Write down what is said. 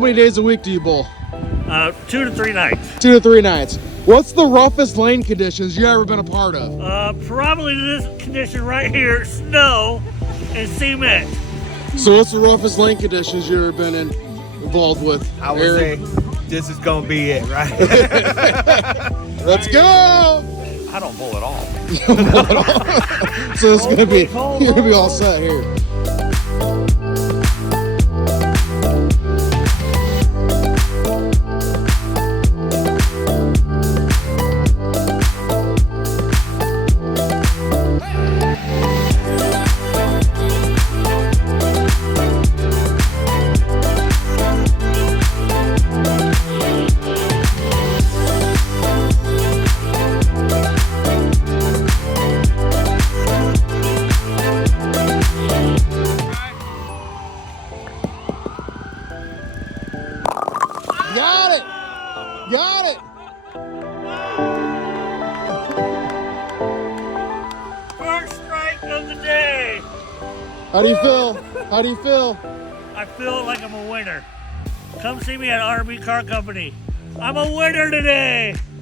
How many days a week do you bull? 2 to 3 nights. 2 to 3 nights. What's the roughest lane conditions you ever been a part of? Probably this condition right here, snow and cement. So what's the roughest lane conditions you ever been involved with? I would say this is gonna be it, right? Let's go! I don't bull at all. So it's gonna be you're gonna be all set here. Got it! Got it! First strike of the day. How do you feel? How do you feel? I feel like I'm a winner. Come see me at RB Car Company. I'm a winner today.